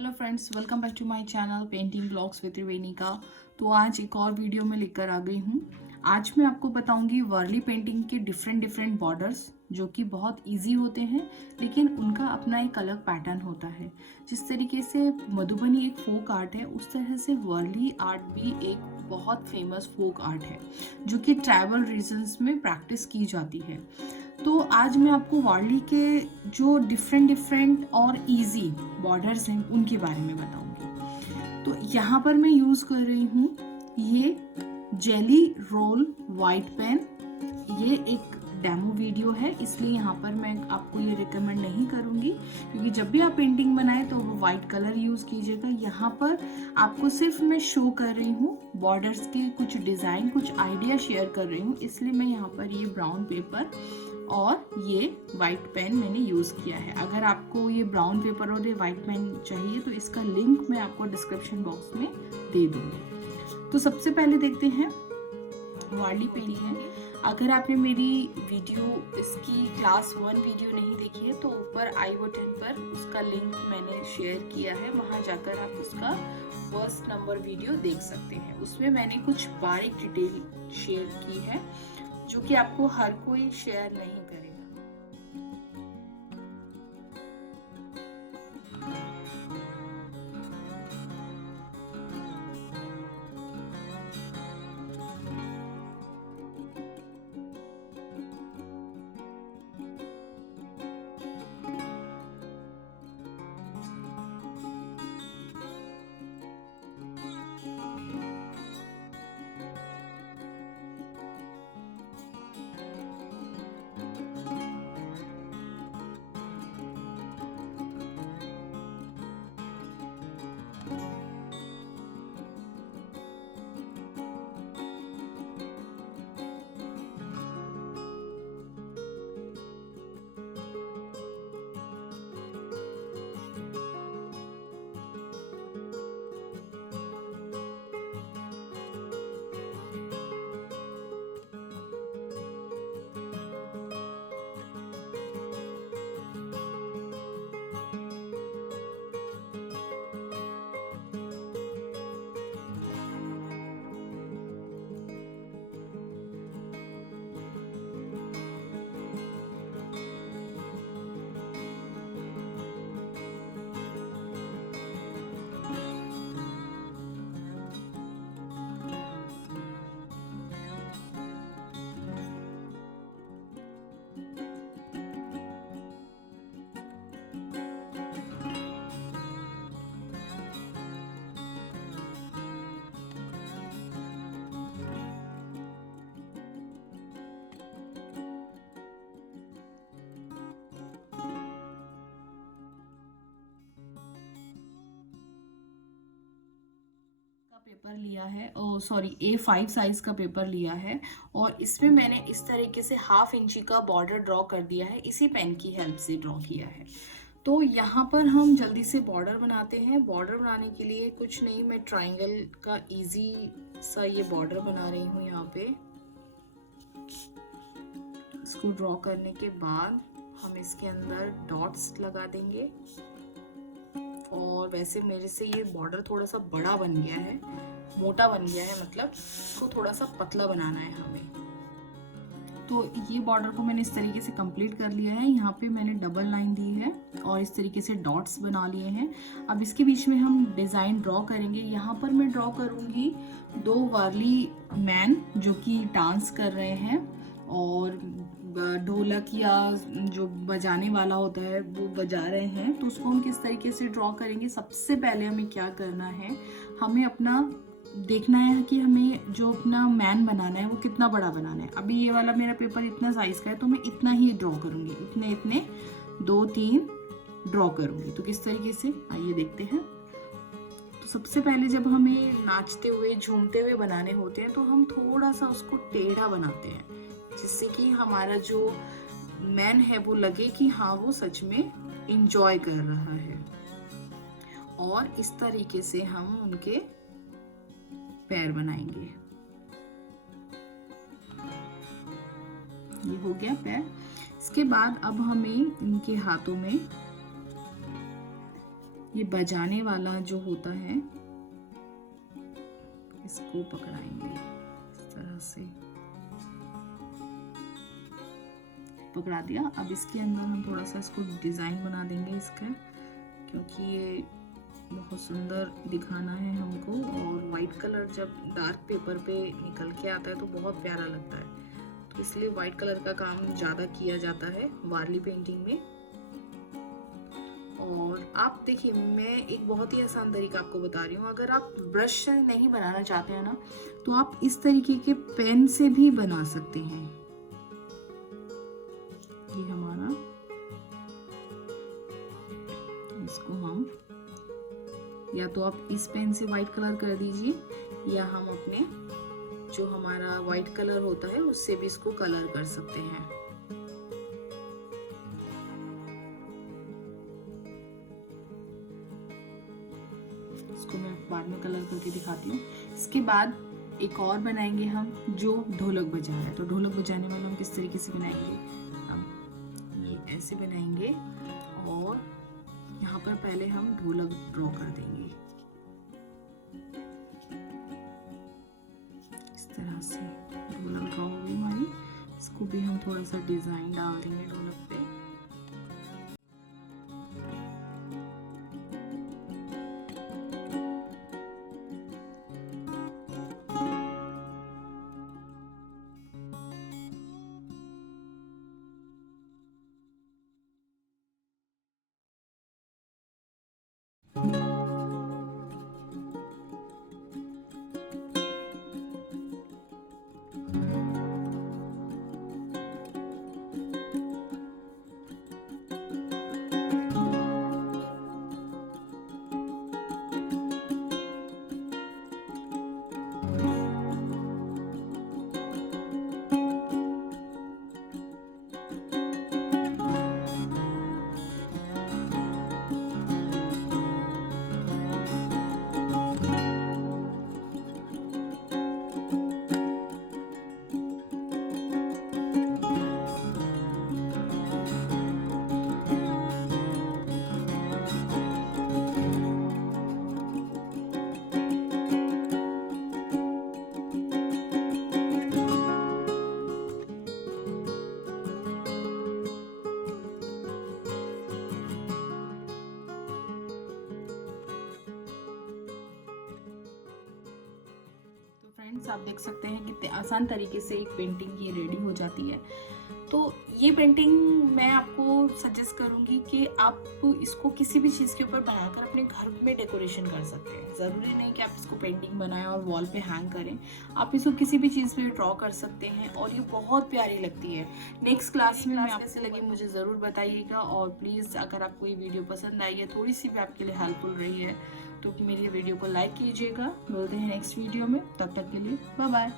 Hello friends, welcome back to my channel painting blogs with Trivenika. तो आज एक और वीडियो में लेकर आ गई हूँ। आज मैं आपको बताऊंगी वर्ली पेंटिंग के डिफरेंट बॉर्डर्स जो कि बहुत इजी होते हैं, लेकिन उनका अपना एक अलग पैटर्न होता है। जिस तरीके से मधुबनी एक फोक आर्ट है, उस तरह से वर्ली आर्ट भी एक बहुत फेमस फोक आर्ट है जो कि ट्राइबल रीजन्स में प्रैक्टिस की जाती है। तो आज मैं आपको वार्ली के जो डिफरेंट और इजी बॉर्डर्स हैं उनके बारे में बताऊंगी। तो यहाँ पर मैं यूज़ कर रही हूँ ये जेली रोल वाइट पेन। ये एक डेमो वीडियो है, इसलिए यहाँ पर मैं आपको ये रिकमेंड नहीं करूँगी, क्योंकि जब भी आप पेंटिंग बनाएं तो वो वाइट कलर यूज़ कीजिएगा। यहाँ पर आपको सिर्फ मैं शो कर रही हूँ बॉर्डर्स के कुछ डिज़ाइन, कुछ आइडिया शेयर कर रही हूँ, इसलिए मैं यहाँ पर ये ब्राउन पेपर और ये वाइट पेन मैंने यूज़ किया है। अगर आपको ये ब्राउन पेपर और ये वाइट पेन चाहिए तो इसका लिंक मैं आपको डिस्क्रिप्शन बॉक्स में दे दूँगी। तो सबसे पहले देखते हैं वार्ली पेन है। अगर आपने मेरी वीडियो इसकी क्लास 1 वीडियो नहीं देखी है तो ऊपर आई बटन पर उसका लिंक मैंने शेयर किया है, वहाँ जाकर आप उसका फर्स्ट नंबर वीडियो देख सकते हैं। उसमें मैंने कुछ बारीक डिटेल शेयर की है जो कि आपको हर कोई शेयर नहीं करेगा। पेपर लिया है, A5 साइज का पेपर लिया है और इसमें मैंने इस तरीके से 1/2 इंची का बॉर्डर ड्रॉ कर दिया है। इसी पेन की हेल्प से ड्रॉ किया है। तो यहाँ पर हम जल्दी से बॉर्डर बनाते हैं। बॉर्डर बनाने के लिए कुछ नहीं, मैं ट्राइंगल का इजी सा ये बॉर्डर बना रही हूँ। यहाँ पे इसको ड्रॉ करने के बाद हम इसके अंदर डॉट्स लगा देंगे। और वैसे मेरे से ये बॉर्डर थोड़ा सा बड़ा बन गया है, मोटा बन गया है, मतलब इसको थोड़ा सा पतला बनाना है हमें। तो ये बॉर्डर को मैंने इस तरीके से कंप्लीट कर लिया है। यहाँ पे मैंने डबल लाइन दी है और इस तरीके से डॉट्स बना लिए हैं। अब इसके बीच में हम डिज़ाइन ड्रॉ करेंगे। यहाँ पर मैं ड्रॉ करूँगी 2 वार्ली मैन जो कि डांस कर रहे हैं और ढोलक या जो बजाने वाला होता है वो बजा रहे हैं। तो उसको हम किस तरीके से ड्रॉ करेंगे, सबसे पहले हमें क्या करना है, हमें अपना देखना है कि हमें जो अपना मैन बनाना है वो कितना बड़ा बनाना है। अभी ये वाला मेरा पेपर इतना साइज़ का है तो मैं इतना ही ड्रॉ करूँगी, इतने 2-3 ड्रॉ करूँगी। तो किस तरीके से, आइए देखते हैं। तो सबसे पहले जब हमें नाचते हुए झूमते हुए बनाने होते हैं तो हम थोड़ा सा उसको टेढ़ा बनाते हैं, जिससे कि हमारा जो मैन है वो लगे कि हाँ वो सच में इंजॉय कर रहा है। और इस तरीके से हम उनके पैर बनाएंगे। ये हो गया पैर। इसके बाद अब हमें इनके हाथों में ये बजाने वाला जो होता है इसको पकड़ाएंगे इस तरह से, पकड़ा दिया। अब इसके अंदर हम थोड़ा सा इसको डिजाइन बना देंगे इसका, क्योंकि ये बहुत सुंदर दिखाना है हमको, और वाइट कलर जब डार्क पेपर पे निकल के आता है तो बहुत प्यारा लगता है, तो इसलिए वाइट कलर का काम ज़्यादा किया जाता है वारली पेंटिंग में। और आप देखिए, मैं एक बहुत ही आसान तरीका आपको बता रही हूँ। अगर आप ब्रश से नहीं बनाना चाहते हैं ना, तो आप इस तरीके के पेन से भी बना सकते हैं। ये हमारा, इसको हम या तो आप इस पेन से वाइट कलर कर दीजिए, या हम अपने जो हमारा वाइट कलर होता है उससे भी इसको कलर कर सकते हैं। इसको मैं बाद में कलर करके दिखाती हूँ। इसके बाद एक और बनाएंगे हम जो ढोलक बजा रहा है। तो ढोलक बजाने वाला हम किस तरीके से बनाएंगे, हम ये ऐसे बनाएंगे और यहाँ पर पहले हम ढोलक ड्रॉ कर देंगे इस तरह से। ढोलक ड्रॉ होगी हमारी, इसको भी हम थोड़ा सा डिजाइन डाल देंगे ढोलक पे। फ्रेंड्स, आप देख सकते हैं कितने आसान तरीके से एक पेंटिंग ये रेडी हो जाती है। तो ये पेंटिंग मैं आपको सजेस्ट करूंगी कि आप इसको किसी भी चीज़ के ऊपर बनाकर अपने घर में डेकोरेशन कर सकते हैं। ज़रूरी नहीं कि आप इसको पेंटिंग बनाएं और वॉल पे हैंग करें, आप इसको किसी भी चीज़ पे ड्रॉ कर सकते हैं और ये बहुत प्यारी लगती है। नेक्स्ट क्लास में मैं आपसे लगी मुझे ज़रूर बताइएगा, और प्लीज़ अगर आपको ये वीडियो पसंद आई है, थोड़ी सी भी आपके लिए हेल्पफुल रही है, तो मेरी वीडियो को लाइक कीजिएगा। मिलते हैं नेक्स्ट वीडियो में, तब तक के लिए बाय बाय।